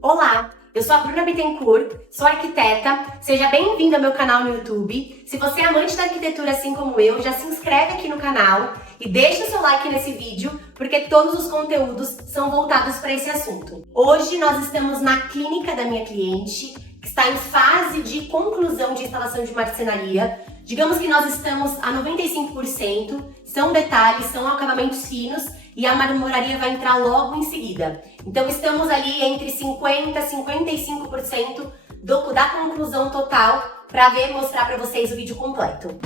Olá, eu sou a Bruna Bittencourt, sou arquiteta, seja bem-vindo ao meu canal no YouTube. Se você é amante da arquitetura assim como eu, já se inscreve aqui no canal e deixa o seu like nesse vídeo, porque todos os conteúdos são voltados para esse assunto. Hoje nós estamos na clínica da minha cliente, que está em fase de conclusão de instalação de marcenaria. Digamos que nós estamos a 95%, são detalhes, são acabamentos finos e a marmoraria vai entrar logo em seguida. Então estamos ali entre 50% e 55% da conclusão total para mostrar para vocês o vídeo completo.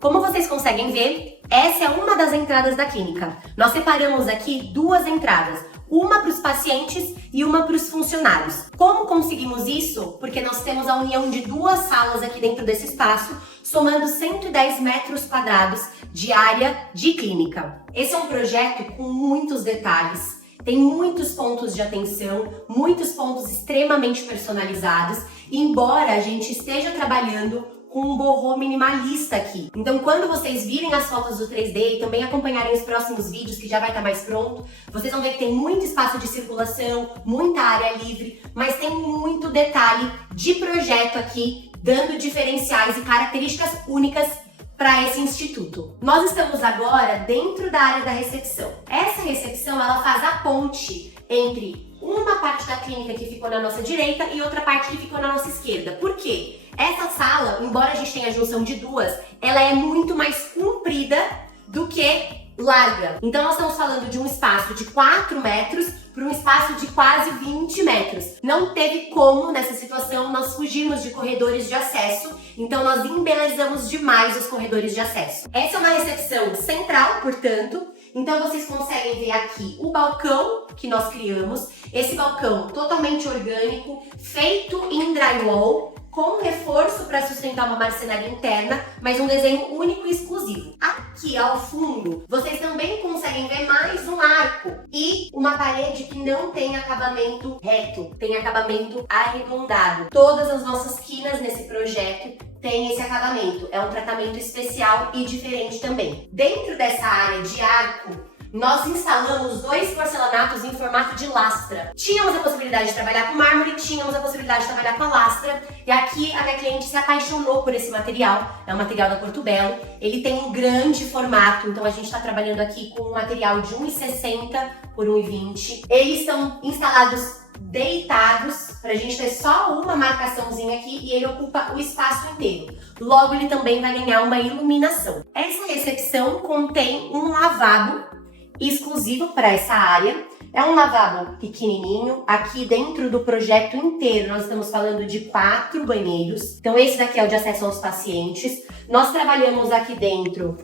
Como vocês conseguem ver, essa é uma das entradas da clínica. Nós separamos aqui duas entradas, uma para os pacientes e uma para os funcionários. Como conseguimos isso? Porque nós temos a união de duas salas aqui dentro desse espaço, somando 110 metros quadrados de área de clínica. Esse é um projeto com muitos detalhes, tem muitos pontos de atenção, muitos pontos extremamente personalizados, e embora a gente esteja trabalhando com um borrô minimalista aqui. Então, quando vocês virem as fotos do 3D e também acompanharem os próximos vídeos, que já vai estar mais pronto, vocês vão ver que tem muito espaço de circulação, muita área livre, mas tem muito detalhe de projeto aqui, dando diferenciais e características únicas para esse instituto. Nós estamos agora dentro da área da recepção. Essa recepção, ela faz a ponte entre uma parte da clínica que ficou na nossa direita e outra parte que ficou na nossa esquerda. Por quê? Essa sala, embora a gente tenha a junção de duas, ela é muito mais comprida do que larga. Então nós estamos falando de um espaço de 4 metros para um espaço de quase 20 metros. Não teve como, nessa situação, nós fugirmos de corredores de acesso, então nós embelezamos demais os corredores de acesso. Essa é uma recepção central, portanto, então vocês conseguem ver aqui o balcão que nós criamos, esse balcão totalmente orgânico, feito em drywall, com reforço para sustentar uma marcenaria interna, mas um desenho único e exclusivo. Aqui ao fundo, vocês também conseguem ver mais um arco e uma parede que não tem acabamento reto, tem acabamento arredondado. Todas as nossas quinas nesse projeto têm esse acabamento, é um tratamento especial e diferente também. Dentro dessa área de arco, nós instalamos 2 porcelanatos em formato de lastra. Tínhamos a possibilidade de trabalhar com mármore, tínhamos a possibilidade de trabalhar com a lastra, e aqui a minha cliente se apaixonou por esse material. É um material da Porto Belo, ele tem um grande formato, então a gente está trabalhando aqui com um material de 1,60 por 1,20. Eles estão instalados deitados, pra gente ter só uma marcaçãozinha aqui, e ele ocupa o espaço inteiro. Logo, ele também vai ganhar uma iluminação. Essa recepção contém um lavabo exclusivo para essa área. É um lavabo pequenininho. Aqui dentro do projeto inteiro nós estamos falando de 4 banheiros. Então esse daqui é o de acesso aos pacientes. Nós trabalhamos aqui dentro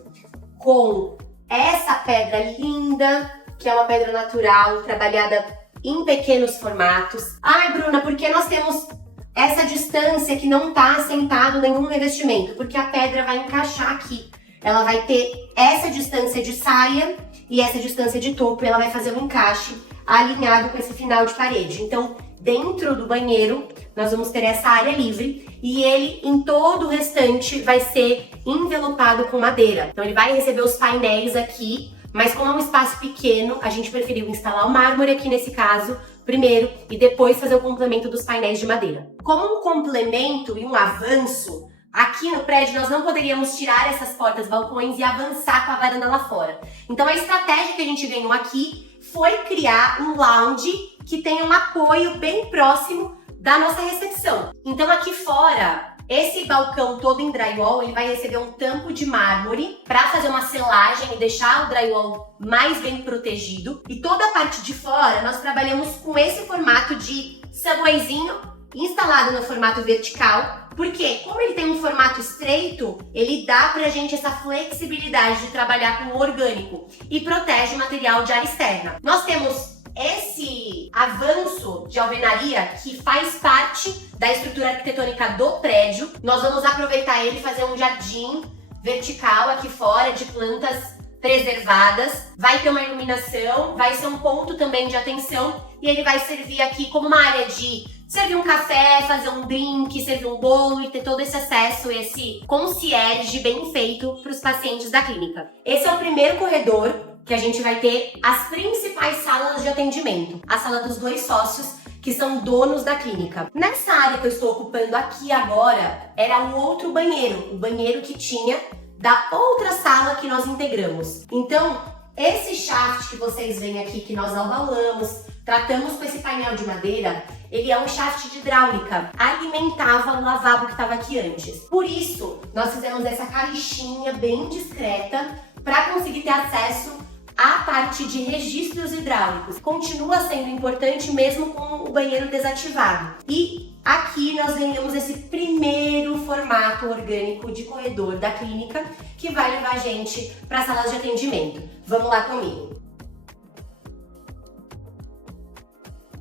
com essa pedra linda, que é uma pedra natural, trabalhada em pequenos formatos. Ai, Bruna, por que nós temos essa distância que não está assentado nenhum revestimento? Porque a pedra vai encaixar aqui. Ela vai ter essa distância de saia e essa distância de topo, ela vai fazer um encaixe alinhado com esse final de parede. Então, dentro do banheiro, nós vamos ter essa área livre e ele, em todo o restante, vai ser envelopado com madeira. Então, ele vai receber os painéis aqui, mas como é um espaço pequeno, a gente preferiu instalar o mármore aqui nesse caso, primeiro, e depois fazer o complemento dos painéis de madeira. Como um complemento e um avanço, aqui no prédio nós não poderíamos tirar essas portas, balcões e avançar com a varanda lá fora. Então a estratégia que a gente ganhou aqui foi criar um lounge que tenha um apoio bem próximo da nossa recepção. Então aqui fora, esse balcão todo em drywall, ele vai receber um tampo de mármore para fazer uma selagem e deixar o drywall mais bem protegido. E toda a parte de fora nós trabalhamos com esse formato de subwayzinho instalado no formato vertical, porque como ele tem um formato estreito, ele dá pra gente essa flexibilidade de trabalhar com o orgânico e protege o material de área externa. Nós temos esse avanço de alvenaria que faz parte da estrutura arquitetônica do prédio. Nós vamos aproveitar ele e fazer um jardim vertical aqui fora de plantas preservadas. Vai ter uma iluminação, vai ser um ponto também de atenção e ele vai servir aqui como uma área de servir um café, fazer um drink, servir um bolo e ter todo esse acesso, esse concierge bem feito para os pacientes da clínica. Esse é o primeiro corredor que a gente vai ter as principais salas de atendimento. A sala dos 2 sócios, que são donos da clínica. Nessa área que eu estou ocupando aqui agora, era um outro banheiro, o banheiro que tinha da outra sala que nós integramos. Então, esse shaft que vocês veem aqui, que nós albalamos, tratamos com esse painel de madeira, ele é um shaft de hidráulica, alimentava o lavabo que estava aqui antes. Por isso, nós fizemos essa caixinha bem discreta para conseguir ter acesso à parte de registros hidráulicos. Continua sendo importante mesmo com o banheiro desativado. E aqui nós ganhamos esse primeiro formato orgânico de corredor da clínica que vai levar a gente para as salas de atendimento. Vamos lá comigo.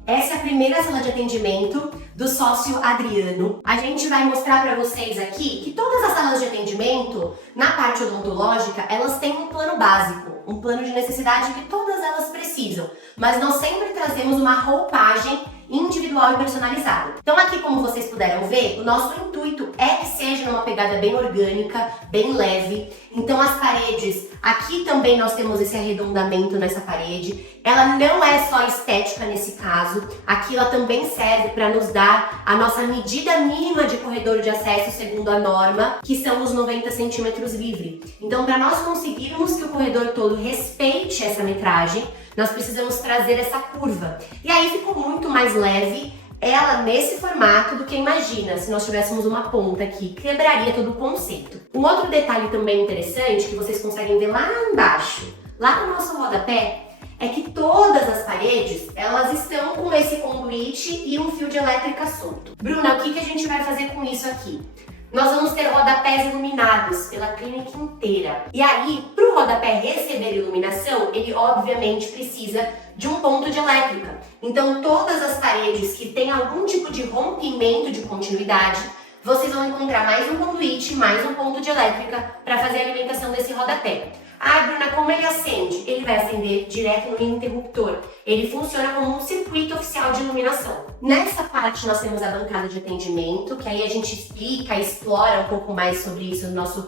Essa é a primeira sala de atendimento do sócio Adriano. A gente vai mostrar para vocês aqui que todas as salas de atendimento, na parte odontológica, elas têm um plano básico, um plano de necessidade que todas elas precisam, mas nós sempre trazemos uma roupagem individual e personalizada. Então aqui, como vocês puderam ver, o nosso intuito é que seja numa pegada bem orgânica, bem leve. Então as paredes, aqui também nós temos esse arredondamento nessa parede. Ela não é só estética nesse caso, aqui ela também serve para nos dar a nossa medida mínima de corredor de acesso segundo a norma, que são os 90 centímetros livre. Então, para nós conseguirmos que o corredor todo respeite essa metragem, nós precisamos trazer essa curva. E aí ficou muito mais leve ela nesse formato do que imagina se nós tivéssemos uma ponta aqui, quebraria todo o conceito. Um outro detalhe também interessante que vocês conseguem ver lá embaixo, lá no nosso rodapé, é que todas as paredes, elas estão com esse conduíte e um fio de elétrica solto. Bruna, o que a gente vai fazer com isso aqui? Nós vamos ter rodapés iluminados pela clínica inteira. E aí, para o rodapé receber iluminação, ele obviamente precisa de um ponto de elétrica. Então, todas as paredes que têm algum tipo de rompimento de continuidade, vocês vão encontrar mais um conduíte, mais um ponto de elétrica para fazer a alimentação desse rodapé. Ah, Bruna, como ele acende? Ele vai acender direto no interruptor. Ele funciona como um circuito oficial de iluminação. Nessa parte nós temos a bancada de atendimento, que aí a gente explica, explora um pouco mais sobre isso no nosso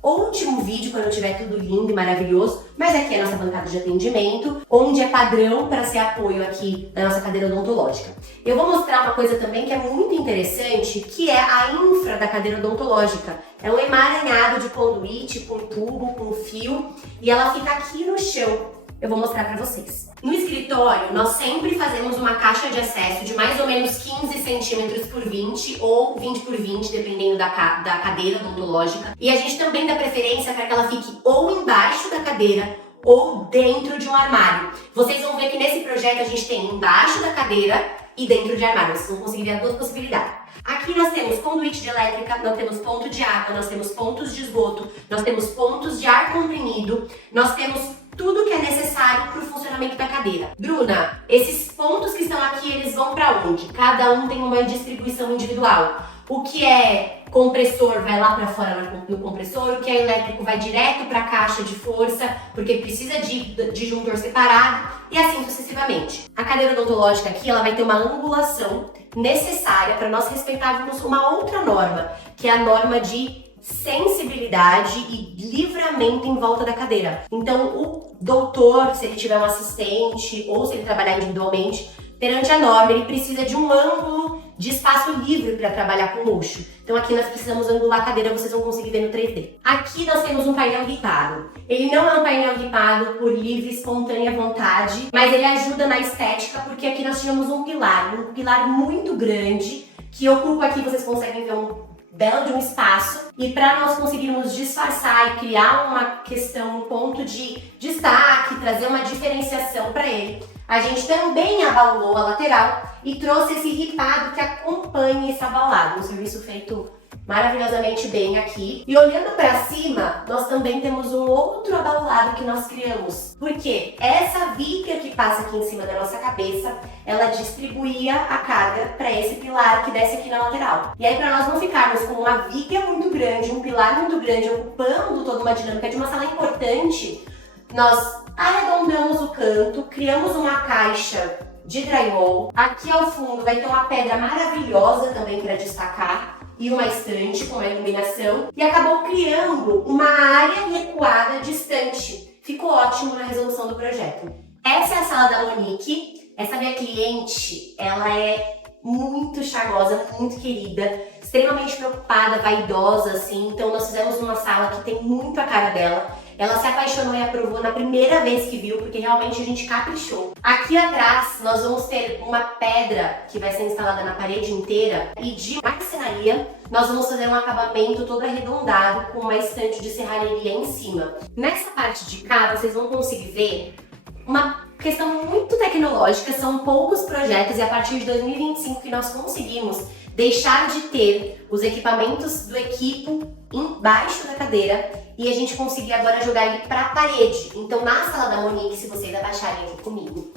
último vídeo, quando tiver tudo lindo e maravilhoso. Mas aqui é a nossa bancada de atendimento, onde é padrão para ser apoio aqui da nossa cadeira odontológica. Eu vou mostrar uma coisa também que é muito interessante, que é a infra da cadeira odontológica. É um emaranhado de conduíte, com tubo, com fio, e ela fica aqui no chão. Eu vou mostrar para vocês. No escritório, nós sempre fazemos uma caixa de acesso de mais ou menos 15 centímetros por 20 ou 20 por 20, dependendo da cadeira odontológica. E a gente também dá preferência para que ela fique ou embaixo da cadeira ou dentro de um armário. Vocês vão ver que nesse projeto a gente tem embaixo da cadeira e dentro de armário. Vocês vão conseguir ver as duas possibilidades. Aqui nós temos conduíte de elétrica, nós temos ponto de água, nós temos pontos de esgoto, nós temos pontos de ar comprimido, nós temos tudo que é necessário para o funcionamento da cadeira. Bruna, esses pontos que estão aqui, eles vão para onde? Cada um tem uma distribuição individual. O que é compressor vai lá para fora no compressor, o que é elétrico vai direto para a caixa de força, porque precisa de disjuntor separado, e assim sucessivamente. A cadeira odontológica aqui, ela vai ter uma angulação necessária para nós respeitarmos uma outra norma, que é a norma de sensibilidade e livramento em volta da cadeira. Então, o doutor, se ele tiver um assistente ou se ele trabalhar individualmente, perante a norma, ele precisa de um ângulo de espaço livre para trabalhar com luxo. Então aqui nós precisamos angular a cadeira, vocês vão conseguir ver no 3D. Aqui nós temos um painel ripado. Ele não é um painel ripado por livre, espontânea vontade, mas ele ajuda na estética, porque aqui nós tínhamos um pilar muito grande, que ocupa aqui, vocês conseguem ver um belo de um espaço, e para nós conseguirmos disfarçar e criar uma questão, um ponto de destaque, trazer uma diferenciação para ele, a gente também abaulou a lateral e trouxe esse ripado que acompanha esse abaulado, um serviço feito maravilhosamente bem aqui. E olhando para cima, nós também temos um outro abaulado que nós criamos, porque essa viga que passa aqui em cima da nossa cabeça, ela distribuía a carga para esse pilar que desce aqui na lateral. E aí, para nós não ficarmos com uma viga muito grande, um pilar muito grande, ocupando toda uma dinâmica de uma sala importante, nós arredondamos o canto, criamos uma caixa de drywall. Aqui ao fundo vai ter uma pedra maravilhosa também para destacar e uma estante com a iluminação, e acabou criando uma área recuada distante, ficou ótimo na resolução do projeto. Essa é a sala da Monique. Essa minha cliente, ela é muito charmosa, muito querida, extremamente preocupada, vaidosa, assim. Então nós fizemos uma sala que tem muito a cara dela. Ela se apaixonou e aprovou na primeira vez que viu, porque realmente a gente caprichou. Aqui atrás nós vamos ter uma pedra que vai ser instalada na parede inteira e de marcenaria nós vamos fazer um acabamento todo arredondado com uma estante de serralheria em cima. Nessa parte de cá vocês vão conseguir ver uma questão muito tecnológica, são poucos projetos e a partir de 2025 que nós conseguimos deixar de ter os equipamentos do equipo embaixo da cadeira e a gente conseguir agora jogar ele para a parede. Então na sala da Monique, se vocês abaixarem aqui comigo,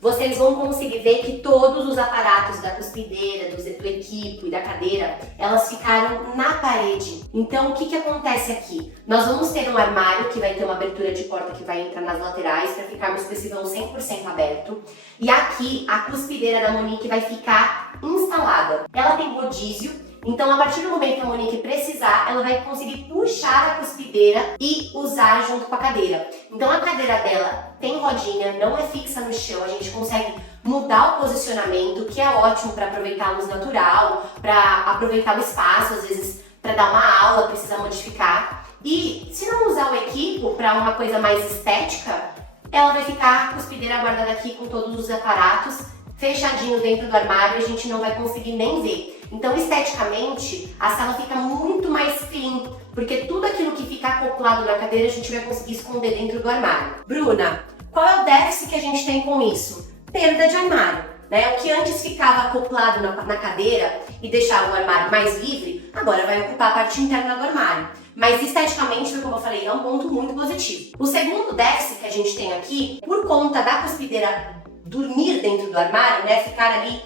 vocês vão conseguir ver que todos os aparatos da cuspideira, do equipo e da cadeira, elas ficaram na parede. Então, o que acontece aqui? Nós vamos ter um armário que vai ter uma abertura de porta que vai entrar nas laterais para ficarmos com esse vão 100% aberto. E aqui, a cuspideira da Monique vai ficar instalada. Ela tem rodízio. Então, a partir do momento que a Monique precisar, ela vai conseguir puxar a cuspideira e usar junto com a cadeira. Então, a cadeira dela tem rodinha, não é fixa no chão, a gente consegue mudar o posicionamento, que é ótimo para aproveitar a luz natural, para aproveitar o espaço, às vezes para dar uma aula, precisa modificar. E se não usar o equipo para uma coisa mais estética, ela vai ficar a cuspideira guardada aqui com todos os aparatos, fechadinho dentro do armário e a gente não vai conseguir nem ver. Então, esteticamente, a sala fica muito mais clean, porque tudo aquilo que fica acoplado na cadeira a gente vai conseguir esconder dentro do armário. Bruna, qual é o déficit que a gente tem com isso? Perda de armário, né? O que antes ficava acoplado na cadeira e deixava o armário mais livre, agora vai ocupar a parte interna do armário. Mas esteticamente, como eu falei, é um ponto muito positivo. O segundo déficit que a gente tem aqui, por conta da cuspideira dormir dentro do armário, né, ficar ali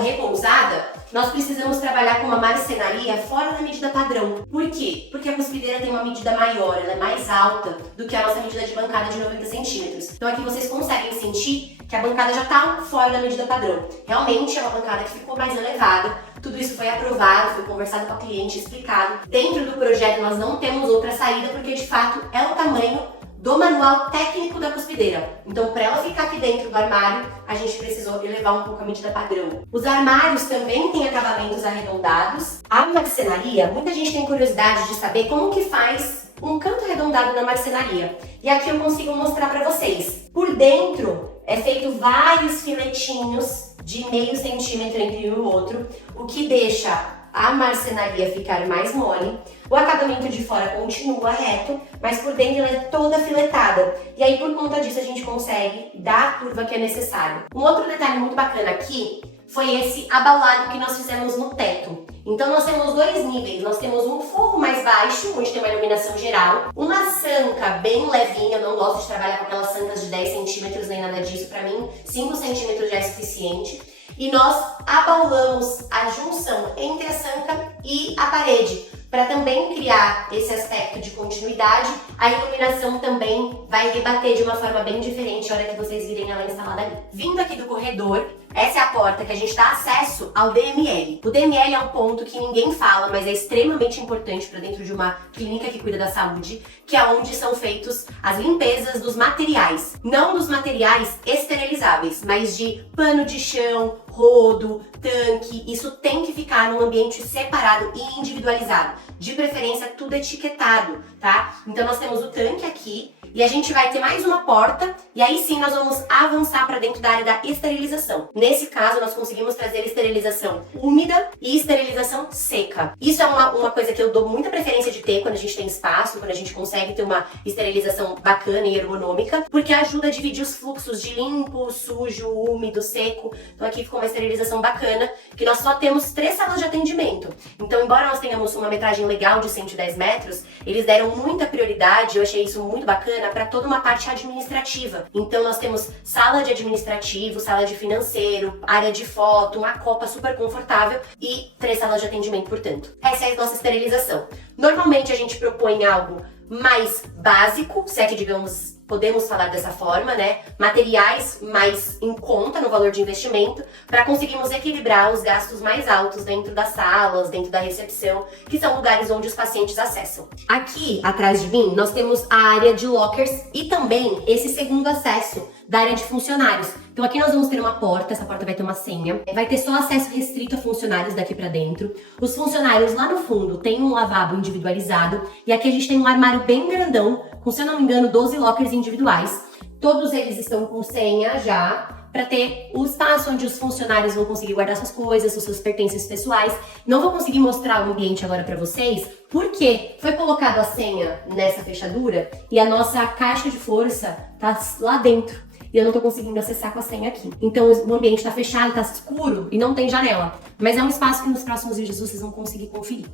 repousada, nós precisamos trabalhar com uma marcenaria fora da medida padrão. Por quê? Porque a cuspideira tem uma medida maior, ela é mais alta do que a nossa medida de bancada de 90 centímetros. Então aqui vocês conseguem sentir que a bancada já está fora da medida padrão. Realmente é uma bancada que ficou mais elevada. Tudo isso foi aprovado, foi conversado com a cliente, explicado. Dentro do projeto nós não temos outra saída porque de fato é o tamanho do manual técnico da cuspideira. Então, para ela ficar aqui dentro do armário, a gente precisou elevar um pouco a medida padrão. Os armários também têm acabamentos arredondados. A marcenaria, muita gente tem curiosidade de saber como que faz um canto arredondado na marcenaria. E aqui eu consigo mostrar para vocês. Por dentro é feito vários filetinhos de meio centímetro entre um e o outro, o que deixa a marcenaria ficar mais mole. O acabamento de fora continua reto, mas por dentro ela é toda filetada. E aí, por conta disso, a gente consegue dar a curva que é necessário. Um outro detalhe muito bacana aqui foi esse abaulado que nós fizemos no teto. Então nós temos dois níveis, nós temos um forro mais baixo, onde tem uma iluminação geral, uma sanca bem levinha, eu não gosto de trabalhar com aquelas sancas de 10 centímetros nem nada disso, para mim 5 centímetros já é suficiente. E nós abaulamos a junção entre a sanca e a parede, para também criar esse aspecto de continuidade. A iluminação também vai rebater de uma forma bem diferente a hora que vocês virem ela instalada ali. Vindo aqui do corredor, essa é a porta que a gente dá acesso ao DML. O DML é um ponto que ninguém fala, mas é extremamente importante para dentro de uma clínica que cuida da saúde, que é onde são feitos as limpezas dos materiais. Não dos materiais esterilizáveis, mas de pano de chão, rodo, tanque. Isso tem que ficar num ambiente separado e individualizado. De preferência, tudo etiquetado, tá? Então nós temos o tanque aqui, e a gente vai ter mais uma porta, e aí sim nós vamos avançar para dentro da área da esterilização. Nesse caso, nós conseguimos trazer esterilização úmida e esterilização seca. Isso é uma coisa que eu dou muita preferência de ter quando a gente tem espaço, quando a gente consegue ter uma esterilização bacana e ergonômica, porque ajuda a dividir os fluxos de limpo, sujo, úmido, seco. Então aqui ficou uma esterilização bacana, que nós só temos 3 salas de atendimento. Então, embora nós tenhamos uma metragem legal de 110 metros, eles deram muita prioridade, eu achei isso muito bacana, para toda uma parte administrativa. Então nós temos sala de administrativo, sala de financeiro, área de foto, uma copa super confortável e 3 salas de atendimento, portanto. Essa é a nossa esterilização. Normalmente a gente propõe algo mais básico, se é que digamos podemos falar dessa forma, né? Materiais mais em conta no valor de investimento, para conseguirmos equilibrar os gastos mais altos dentro das salas, dentro da recepção, que são lugares onde os pacientes acessam. Aqui, atrás de mim, nós temos a área de lockers e também esse segundo acesso da área de funcionários. Então aqui nós vamos ter uma porta, essa porta vai ter uma senha, vai ter só acesso restrito a funcionários daqui pra dentro. Os funcionários lá no fundo têm um lavabo individualizado e aqui a gente tem um armário bem grandão, com, se eu não me engano, 12 lockers individuais. Todos eles estão com senha já, para ter o espaço onde os funcionários vão conseguir guardar suas coisas, os seus pertences pessoais. Não vou conseguir mostrar o ambiente agora para vocês, porque foi colocado a senha nessa fechadura e a nossa caixa de força tá lá dentro. E eu não tô conseguindo acessar com a senha aqui. Então o ambiente tá fechado, tá escuro e não tem janela. Mas é um espaço que nos próximos vídeos vocês vão conseguir conferir.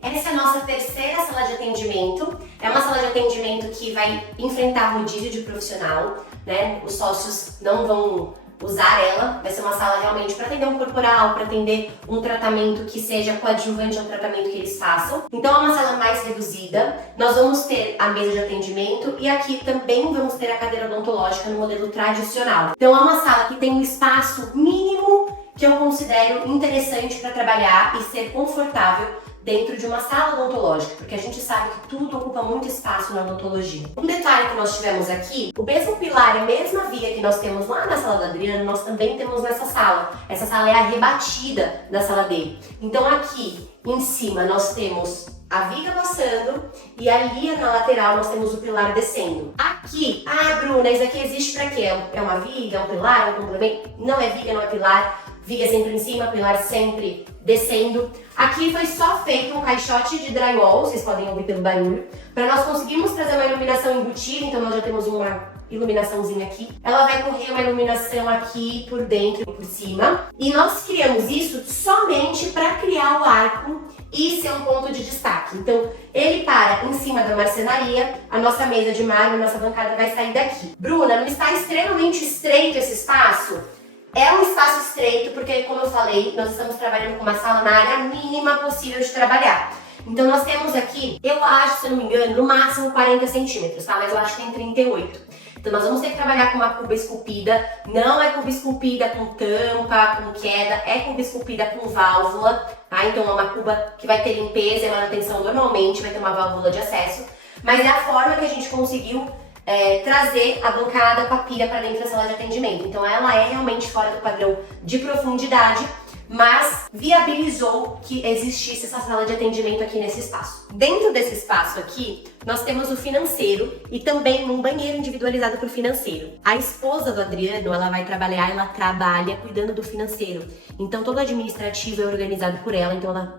Essa é a nossa terceira sala de atendimento. É uma sala de atendimento que vai enfrentar rodízio de profissional, né? Os sócios não vão usar ela, vai ser uma sala realmente para atender um corporal, para atender um tratamento que seja coadjuvante ao tratamento que eles façam. Então é uma sala mais reduzida. Nós vamos ter a mesa de atendimento e aqui também vamos ter a cadeira odontológica no modelo tradicional. Então é uma sala que tem um espaço mínimo que eu considero interessante para trabalhar e ser confortável dentro de uma sala odontológica, porque a gente sabe que tudo ocupa muito espaço na odontologia. Um detalhe que nós tivemos aqui, o mesmo pilar, a mesma via que nós temos lá na sala da Adriana, nós também temos nessa sala. Essa sala é a rebatida da sala dele. Então aqui em cima nós temos a viga passando e ali na lateral nós temos o pilar descendo. Aqui, Bruna, isso aqui existe pra quê? É uma viga, é um pilar, é um complemento? Não é viga, não é pilar. Viga sempre em cima, pilar sempre descendo. Aqui foi só feito um caixote de drywall, vocês podem ouvir pelo barulho, para nós conseguirmos trazer uma iluminação embutida, então nós já temos uma iluminaçãozinha aqui. Ela vai correr uma iluminação aqui por dentro e por cima. E nós criamos isso somente para criar o arco e ser um ponto de destaque. Então, ele para em cima da marcenaria, a nossa mesa de mármore, nossa bancada vai sair daqui. Bruna, não está extremamente estreito esse espaço? É um espaço estreito porque, como eu falei, nós estamos trabalhando com uma sala na área mínima possível de trabalhar. Então nós temos aqui, eu acho, se eu não me engano, no máximo 40 centímetros, tá? Mas eu acho que tem 38. Então nós vamos ter que trabalhar com uma cuba esculpida. Não é cuba esculpida com tampa, com queda, é cuba esculpida com válvula, tá? Então é uma cuba que vai ter limpeza e manutenção normalmente, vai ter uma válvula de acesso. Mas é a forma que a gente conseguiu trazer a bancada com a pia para dentro da sala de atendimento. Então ela é realmente fora do padrão de profundidade, mas viabilizou que existisse essa sala de atendimento aqui nesse espaço. Dentro desse espaço aqui, nós temos o financeiro e também um banheiro individualizado para o financeiro. A esposa do Adriano, ela vai trabalhar, ela trabalha cuidando do financeiro. Então todo o administrativo é organizado por ela, então ela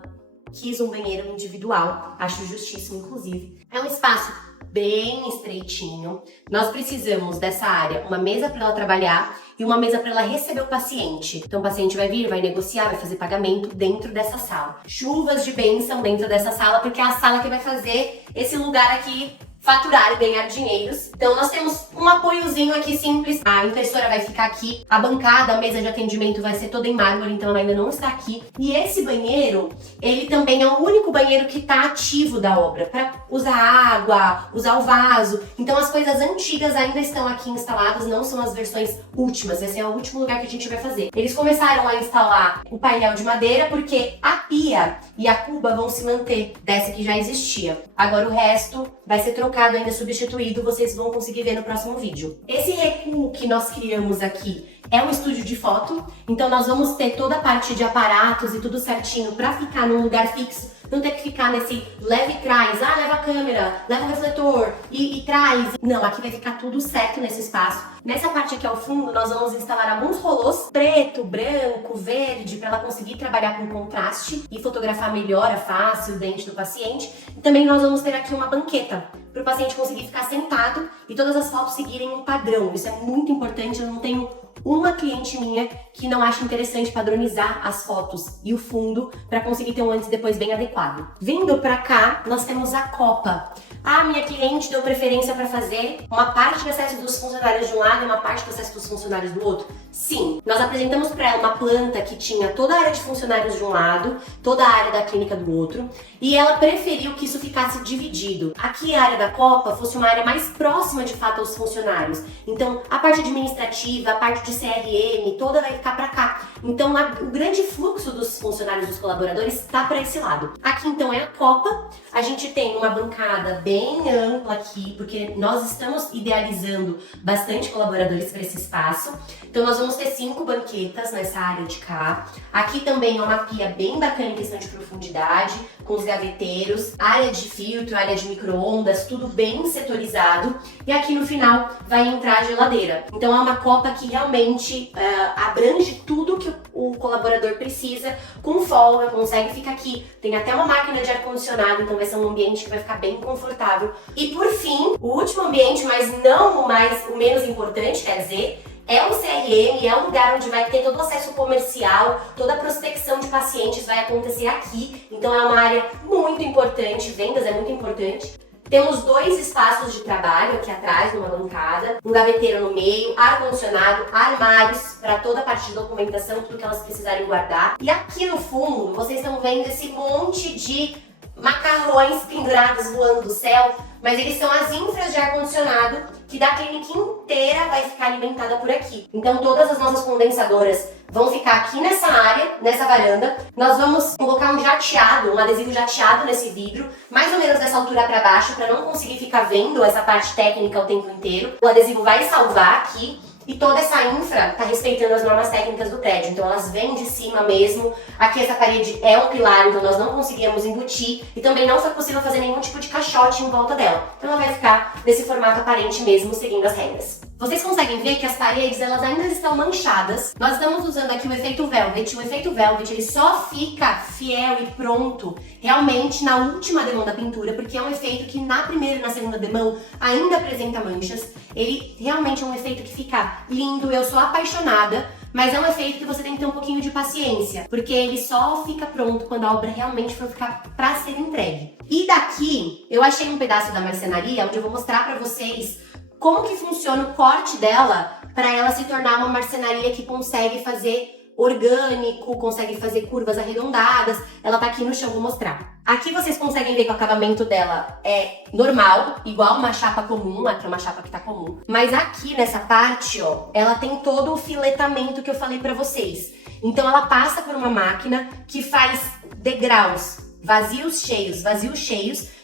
quis um banheiro individual, acho justíssimo inclusive. É um espaço bem estreitinho. Nós precisamos dessa área, uma mesa para ela trabalhar e uma mesa para ela receber o paciente. Então o paciente vai vir, vai negociar, vai fazer pagamento dentro dessa sala. Chuvas de bênção dentro dessa sala, porque é a sala que vai fazer esse lugar aqui faturar e ganhar dinheiros. Então nós temos um apoiozinho aqui simples. A impressora vai ficar aqui, a bancada, a mesa de atendimento vai ser toda em mármore, então ela ainda não está aqui. E esse banheiro, ele também é o único banheiro que está ativo da obra, para usar água, usar o vaso. Então as coisas antigas ainda estão aqui instaladas, não são as versões últimas. Esse é o último lugar que a gente vai fazer. Eles começaram a instalar o painel de madeira porque a pia e a cuba vão se manter dessa que já existia. Agora o resto vai ser trocado, ainda substituído, vocês vão conseguir ver no próximo vídeo. Esse recuo que nós criamos aqui é um estúdio de foto, então nós vamos ter toda a parte de aparatos e tudo certinho para ficar num lugar fixo, não ter que ficar nesse leve e traz, leva a câmera, leva o refletor e traz. Não, aqui vai ficar tudo certo nesse espaço. Nessa parte aqui ao fundo, nós vamos instalar alguns rolôs preto, branco, verde, para ela conseguir trabalhar com contraste e fotografar melhor a face, o dente do paciente. E também nós vamos ter aqui uma banqueta, para o paciente conseguir ficar sentado e todas as fotos seguirem um padrão. Isso é muito importante, eu não tenho uma cliente minha que não acha interessante padronizar as fotos e o fundo para conseguir ter um antes e depois bem adequado. Vindo para cá, nós temos a copa. A minha cliente deu preferência para fazer uma parte do acesso dos funcionários de um lado e uma parte do acesso dos funcionários do outro? Sim. Nós apresentamos para ela uma planta que tinha toda a área de funcionários de um lado, toda a área da clínica do outro, e ela preferiu que isso ficasse dividido. Aqui a área da copa fosse uma área mais próxima de fato aos funcionários. Então, a parte administrativa, a parte de CRM, toda vai ficar para cá. Então, o grande fluxo dos funcionários, dos colaboradores, está para esse lado. Aqui, então, é a copa. A gente tem uma bancada bem ampla aqui, porque nós estamos idealizando bastante colaboradores para esse espaço. Então, nós vamos ter 5 banquetas nessa área de cá. Aqui também é uma pia bem bacana em questão de profundidade, com os gaveteiros, área de filtro, área de micro-ondas, tudo bem setorizado. E aqui no final vai entrar a geladeira. Então, é uma copa que realmente abrange tudo que o colaborador precisa, com folga, consegue ficar aqui. Tem até uma máquina de ar-condicionado, então vai ser um ambiente que vai ficar bem confortável. E por fim, o último ambiente, mas não o menos importante, quer dizer, é o CRM, é o lugar onde vai ter todo o acesso comercial, toda a prospecção de pacientes vai acontecer aqui. Então é uma área muito importante, vendas é muito importante. Temos 2 espaços de trabalho aqui atrás, numa bancada, um gaveteiro no meio, ar-condicionado, armários para toda a parte de documentação, tudo que elas precisarem guardar. E aqui no fundo, vocês estão vendo esse monte de macarrões pendurados voando do céu, mas eles são as infras de ar-condicionado que da clínica inteira vai ficar alimentada por aqui. Então todas as nossas condensadoras vão ficar aqui nessa área, nessa varanda. Nós vamos colocar um jateado, um adesivo jateado nesse vidro, mais ou menos dessa altura para baixo, para não conseguir ficar vendo essa parte técnica o tempo inteiro. O adesivo vai salvar aqui. E toda essa infra está respeitando as normas técnicas do prédio, então elas vêm de cima mesmo. Aqui essa parede é um pilar, então nós não conseguíamos embutir e também não foi possível fazer nenhum tipo de caixote em volta dela. Então ela vai ficar nesse formato aparente mesmo, seguindo as regras. Vocês conseguem ver que as paredes elas ainda estão manchadas. Nós estamos usando aqui o efeito velvet. O efeito velvet ele só fica fiel e pronto realmente na última demão da pintura, porque é um efeito que na primeira e na segunda demão ainda apresenta manchas. Ele realmente é um efeito que fica lindo, eu sou apaixonada, mas é um efeito que você tem que ter um pouquinho de paciência, porque ele só fica pronto quando a obra realmente for ficar para ser entregue. E daqui eu achei um pedaço da marcenaria onde eu vou mostrar para vocês como que funciona o corte dela para ela se tornar uma marcenaria que consegue fazer orgânico, consegue fazer curvas arredondadas. Ela tá aqui no chão, vou mostrar. Aqui vocês conseguem ver que o acabamento dela é normal, igual uma chapa comum, aqui é uma chapa que tá comum. Mas aqui nessa parte, ó, ela tem todo o filetamento que eu falei pra vocês. Então ela passa por uma máquina que faz degraus, vazios cheios,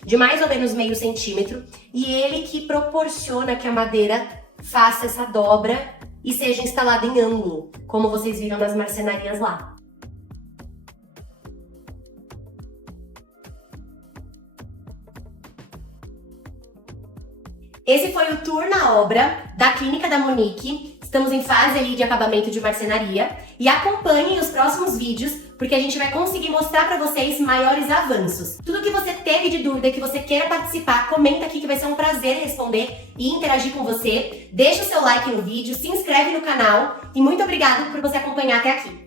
de mais ou menos meio centímetro, e ele que proporciona que a madeira faça essa dobra e seja instalada em ângulo, como vocês viram nas marcenarias lá. Esse foi o tour na obra da Clínica da Monique. Estamos em fase ali de acabamento de marcenaria e acompanhem os próximos vídeos, porque a gente vai conseguir mostrar para vocês maiores avanços. Tudo que você teve de dúvida, que você queira participar, comenta aqui que vai ser um prazer responder e interagir com você. Deixa o seu like no vídeo, se inscreve no canal e muito obrigada por você acompanhar até aqui.